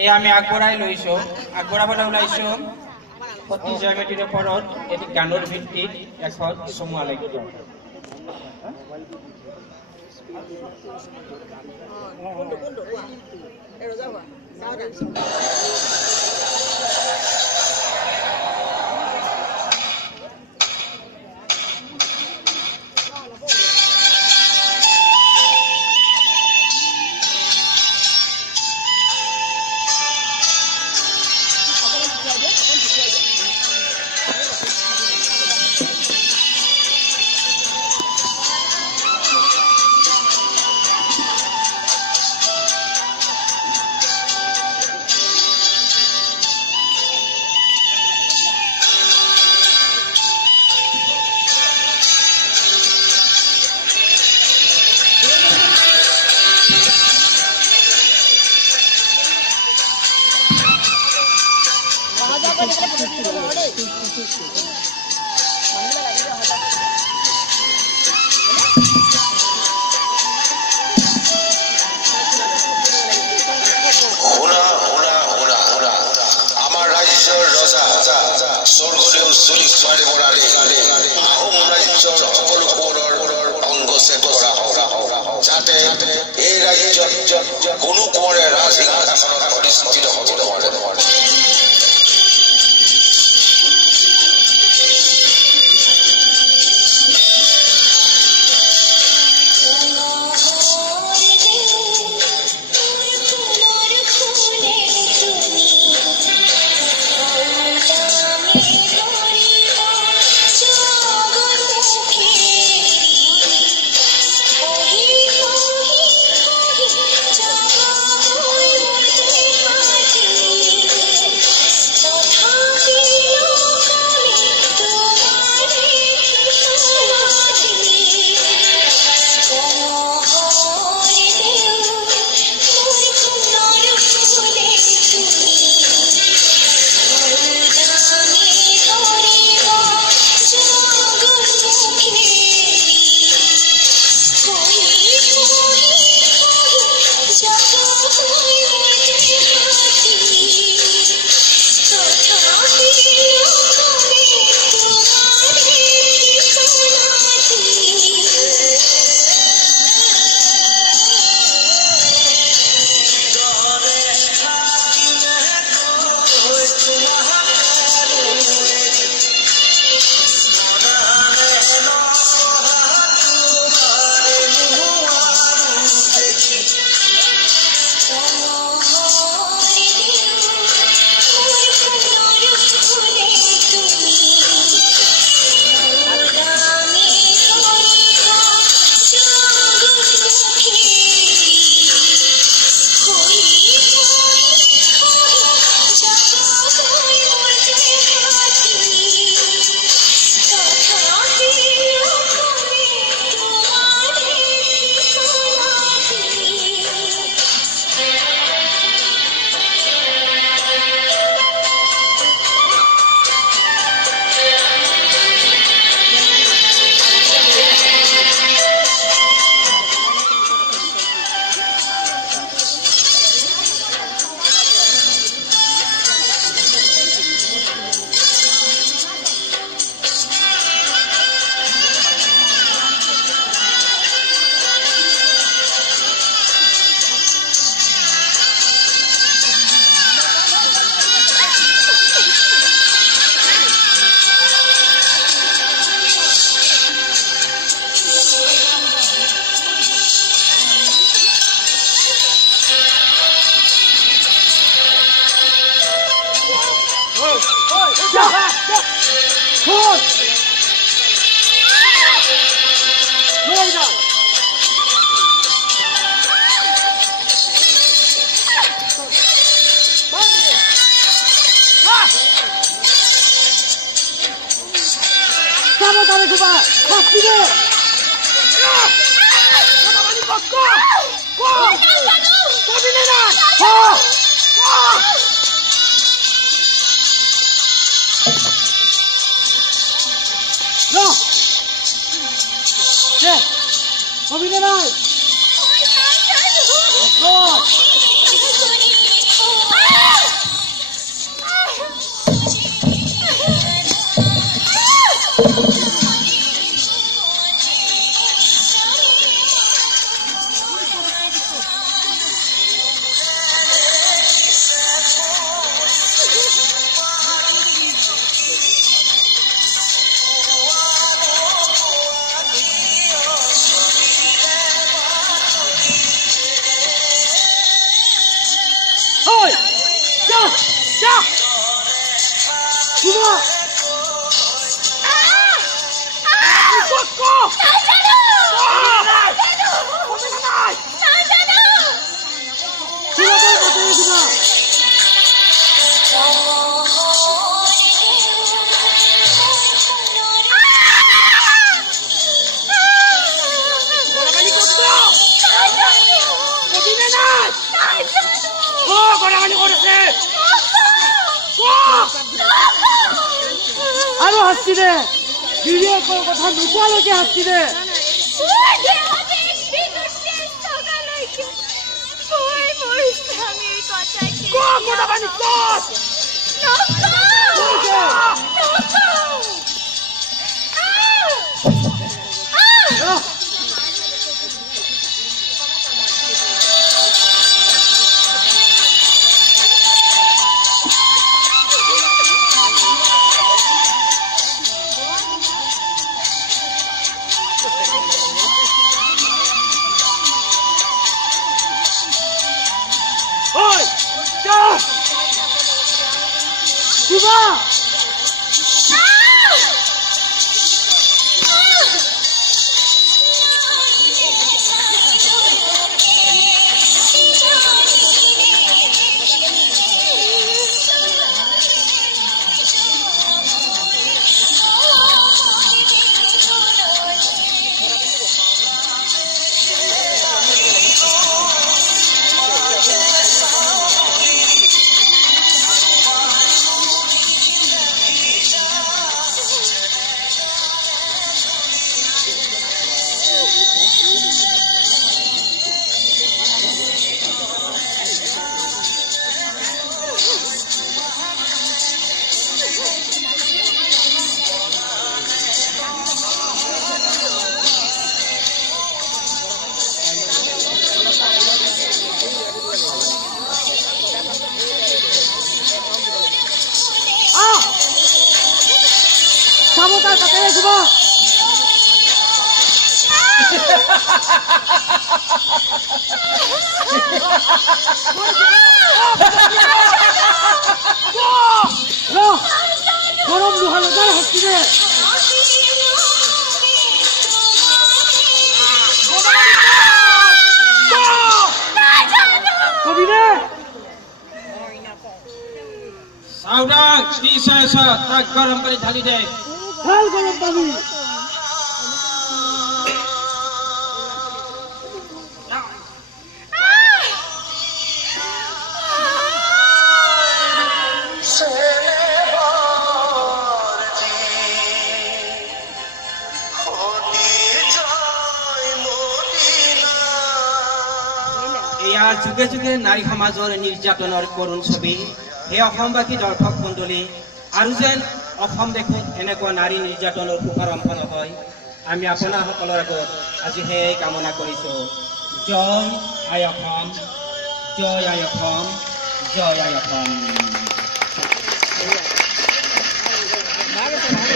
এই আমি আগবঢ়াই লৈছোঁ আগবঢ়াবলৈ ওলাইছোঁ সতী জয়মতীৰ ওপৰত এটি গানৰ ভিত্তিত এখন চমু আলেখ্য। যাতে এই ৰাজ্যত কোনো কোঁৱৰে ৰাজসিংহাসনত অধিষ্ঠিত হ'ব নোৱাৰে। Go! Oi! Ja! Ja! Kuma! Go! আৰু হাসি দে গিৰিয়েকৰ কথা নোকোৱালৈকে হাসি দে Kuma! Sabotar katanya semua. Loh, dorong lu halukan hatinya. Kabine. Saudang, bisa tak garam kali tali deh. Hal garam kami. ইয়াৰ যুগে যুগে নাৰী সমাজৰ নিৰ্যাতনৰ কৰুণ ছবি সেই অসমবাসী দৰ্শক মণ্ডলী আৰু যেন অসম দেশত এনেকুৱা নাৰী নিৰ্যাতনৰ শুভাৰম্ভ নহয় আমি আপোনাসকলৰ আগত আজি সেই কামনা কৰিছোঁ জয় আই অসম জয় আই অসম জয় আই অসম